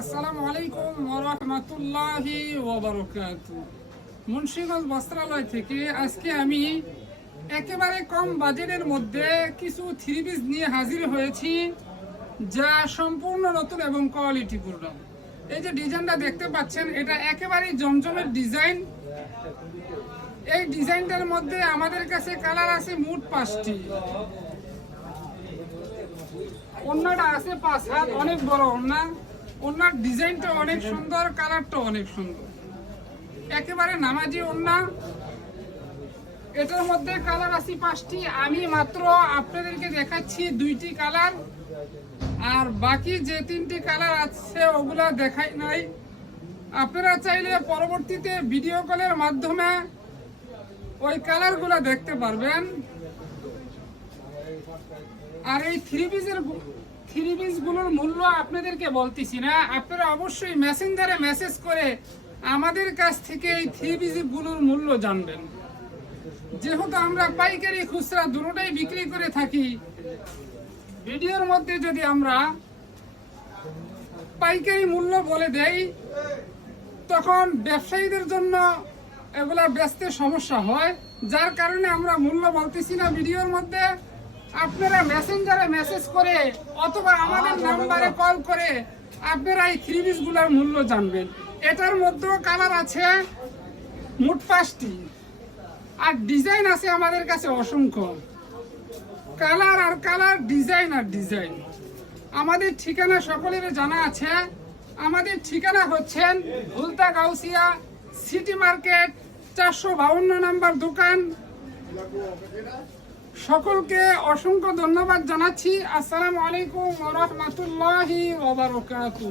আসসালামু আলাইকুম ওয়া রাহমাতুল্লাহি ওয়া বারাকাতুহু। মুন্সিগঞ্জ বস্ত্রালয় থেকে আজকে আমি একেবারে কম বাজেটের মধ্যে কিছু থ্রি পিস নিয়ে হাজির হয়েছি, যা সম্পূর্ণ নতুন এবং কোয়ালিটিপূর্ণ। এই যে ডিজাইনটা দেখতে পাচ্ছেন, এটা একেবারেই জমজমের ডিজাইন। এই ডিজাইনটার মধ্যে আমাদের কাছে কালার আছে মোট 5টি। ওড়নাটা আছে 5 হাত, অনেক বড় ওড়না। ওড়নার ডিজাইনটা অনেক সুন্দর, কালারটা অনেক সুন্দর, একেবারে নামাজি ওড়না। এটার মধ্যে কালার আছে 5টি। আমি মাত্র আপনাদেরকে দেখাচ্ছি 2টি কালার, আর বাকি যে 3টি কালার আছে ওগুলা দেখাই নাই। আপনারা চাইলে পরবর্তীতে ভিডিও কলের মাধ্যমে ওই কালারগুলো দেখতে পারবেন। আর এই থ্রি পিসগুলোর মূল্য আপনাদেরকে বলতেছি না, আপনারা অবশ্যই মেসেঞ্জারে মেসেজ করে আমাদের কাছ থেকে এই থ্রি পিসগুলোর মূল্য জানবেন। যেহেতু আমরা পাইকারি খুচরা দুটোটাই বিক্রি করে থাকি, ভিডিওর মধ্যে যদি আমরা পাইকারি মূল্য বলে দেই তখন ব্যবসায়ীদের জন্য এগুলা বেচতে সমস্যা হয়, যার কারণে আমরা মূল্য বলতেছি না ভিডিওর মধ্যে। আপনারা মেসেঞ্জারে মেসেজ করে অথবা আমাদের নাম্বারে কল করে আপনারা এই থ্রি পিসগুলোর মূল্য জানবেন। এটার মধ্যেও কালার আছে মোট 5টি, আর ডিজাইন আছে আমাদের কাছে অসংখ্য। কালার আর কালার, ডিজাইন আর ডিজাইন। আমাদের ঠিকানা সকলের জানা আছে। আমাদের ঠিকানা হচ্ছেন ভুলতা গাউসিয়া সিটি মার্কেট 452 নম্বর দোকান। সকলকে অসংখ্য ধন্যবাদ জানাচ্ছি। আসসালামু আলাইকুম ওয়া রাহমাতুল্লাহি ওয়া বারাকাতুহু।